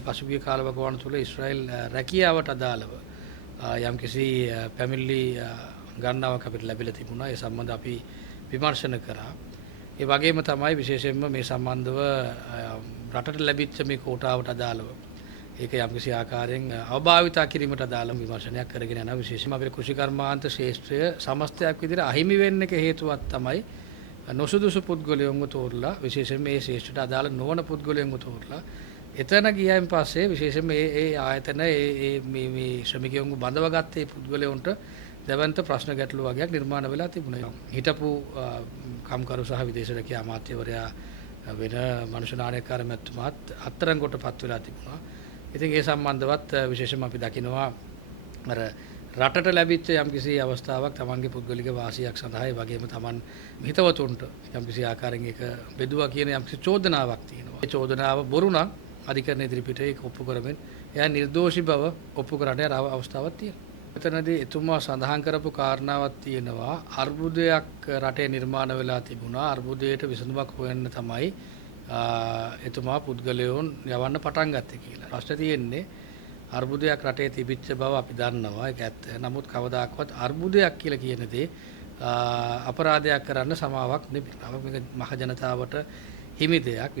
පසුගිය කාලවකවානු තුළ ඊශ්‍රායෙල් රැකියාවට අදාළව යම්කිසි පැමිණිලි ගණනාවක් අපිට ලැබිලා තිබුණා. ඒ සම්බන්ධ අපි විමර්ශන කරා. ඒ වගේම තමයි විශේෂයෙන්ම මේ සම්බන්ධව රටට ලැබිච්ච මේ කෝටාවට අදාළව ඒක යම්කිසි ආකාරයෙන් අවභාවිතා කිරීමට අදාළ විමර්ශනයක් කරගෙන යනවා. විශේෂයෙන්ම අපේ කෘෂිකර්මාන්ත ශාස්ත්‍රය සමස්තයක් විදිහට අහිමි වෙන්න එක හේතුවක් තමයි නොසුදුසු පුද්ගලයන්ව තෝරලා විශේෂයෙන්ම මේ ශාස්ත්‍රයට අදාළ නොවන පුද්ගලයන්ව තෝරලා එතන ගියයින් පස්සේ විශේෂයෙන්ම ඒ ආයතන මේ ශ්‍රමිකයන්ව බඳවගත්තේ පුද්ගලයන්ට දැවන්ත ප්‍රශ්න ගැටලු වගේක් නිර්මාණ වෙලා තිබුණා. හිටපු කම්කරු සහ විදේශ රැකියා අමාත්‍යවරයා වෙන මනුෂ්‍ය නායකකාර මැතිතුමාත් අත්තරංගොටපත් වෙලා තිබුණා. ඉතින් ඒ සම්බන්ධවත් විශේෂයෙන්ම අපි දකිනවා අර රටට ලැබිච්ච යම්කිසි අවස්ථාවක් තමන්ගේ පුද්ගලික වාසියක් සඳහා ඒ වගේම තමන් හිතවතුන්ට යම්කිසි ආකාරයෙන් ඒක බෙදුවා කියන යම්කිසි චෝදනාවක් තියෙනවා. ඒ චෝදනාව බොරු නම් අධිකරණ ඉදිරිපිට ඒක ඔප්පු කරමින් එයා නිර්දෝෂී බව ඔප්පු කරන්න අවස්ථාවක් තියෙනවා. එතනදී එතුමා සඳහන් කරපු කාරණාවක් තියෙනවා අර්බුදයක් රටේ නිර්මාණ වෙලා තිබුණා. අර්බුදයට විසඳුමක් හොයන්න තමයි එතුමා පුද්ගලයන් යවන්න පටන් ගත්තේ කියලා. ප්‍රශ්නේ තියෙන්නේ අර්බුදයක් රටේ තිබිච්ච බව අපි දන්නවා. ඒක ඇත්ත. නමුත් කවදාකවත් අර්බුදයක් කියලා කියන දේ අපරාධයක් කරන්න සමාවක් නෙවෙයි. මේක මහ ජනතාවට හිමි දෙයක්.